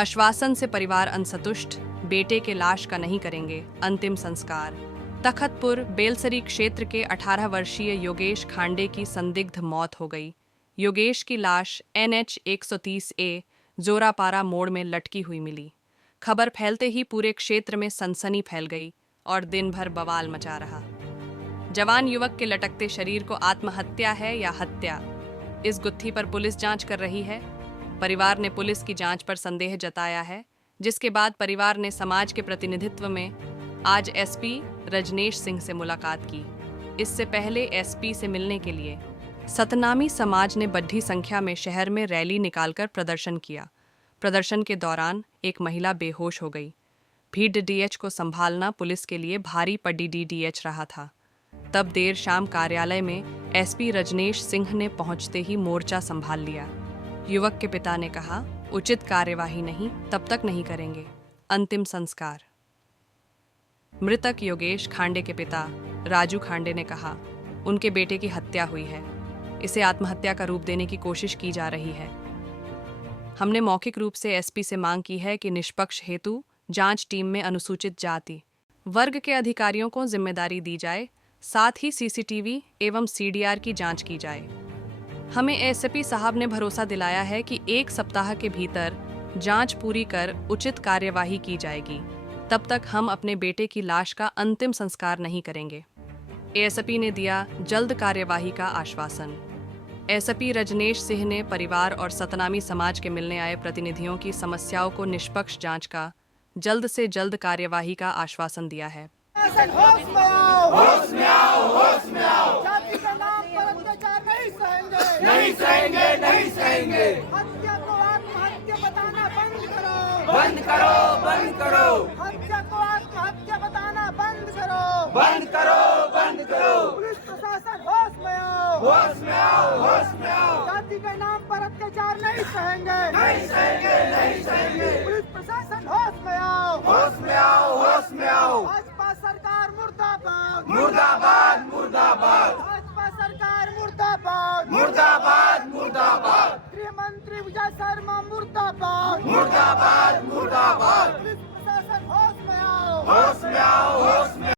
आश्वासन से परिवार असंतुष्ट, बेटे के लाश का नहीं करेंगे अंतिम संस्कार। तखतपुर बेलसरी क्षेत्र के 18 वर्षीय योगेश खांडे की संदिग्ध मौत हो गई। योगेश की लाश NH 130A जोरापारा मोड़ में लटकी हुई मिली। खबर फैलते ही पूरे क्षेत्र में सनसनी फैल गई और दिन भर बवाल मचा रहा। जवान युवक के लटकते शरीर को आत्महत्या है या हत्या, इस गुत्थी पर पुलिस जांच कर रही है। परिवार ने पुलिस की जांच पर संदेह जताया है, जिसके बाद परिवार ने समाज के प्रतिनिधित्व में आज SP रजनेश सिंह से मुलाकात की। इससे पहले SP से मिलने के लिए सतनामी समाज ने बड़ी संख्या में शहर में रैली निकालकर प्रदर्शन किया। प्रदर्शन के दौरान एक महिला बेहोश हो गई। भीड़ DH को संभालना पुलिस के लिए भारी पड़ी DH रहा था। तब देर शाम कार्यालय में SP रजनेश सिंह ने पहुंचते ही मोर्चा संभाल लिया। युवक के पिता ने कहा, उचित कार्यवाही नहीं तब तक नहीं करेंगे अंतिम संस्कार। मृतक योगेश खांडे के पिता राजू खांडे ने कहा, उनके बेटे की हत्या हुई है, इसे आत्महत्या का रूप देने की कोशिश की जा रही है। हमने मौखिक रूप से SP से मांग की है कि निष्पक्ष हेतु जांच टीम में अनुसूचित जाति वर्ग के अधिकारियों को जिम्मेदारी दी जाए, साथ ही CCTV एवं CDR की जांच की जाए। हमें SP साहब ने भरोसा दिलाया है कि 1 सप्ताह के भीतर जांच पूरी कर उचित कार्यवाही की जाएगी। तब तक हम अपने बेटे की लाश का अंतिम संस्कार नहीं करेंगे। ASP ने दिया जल्द कार्यवाही का आश्वासन। SP रजनेश सिंह ने परिवार और सतनामी समाज के मिलने आए प्रतिनिधियों की समस्याओं को निष्पक्ष जांच का जल्द से जल्द कार्यवाही का आश्वासन दिया है। होश में आओ, होश में आओ, होश में आओ। जाति का नाम पर अत्याचार नहीं सहेंगे, नहीं सहेंगे, नहीं सहेंगे। हत्या को आत्महत्या बताना बंद करो, बंद करो, बंद करो। हत्या को आत्महत्या बताना बंद करो, बंद करो, बंद करो। पुलिस प्रशासन होश में आओ, होश में आओ, होश में आओ। जाति के नाम पर अत्याचार नहीं सहेंगे, नहीं सहेंगे, नहीं सहेंगे। पुलिस प्रशासन होश में आओ, होश में आओ, होश में आओ। भाजपा सरकार मुर्दाबाद, मुर्दाबाद, मुर्दाबाद। भाजपा सरकार मुर्दाबाद, मुर्दाबाद,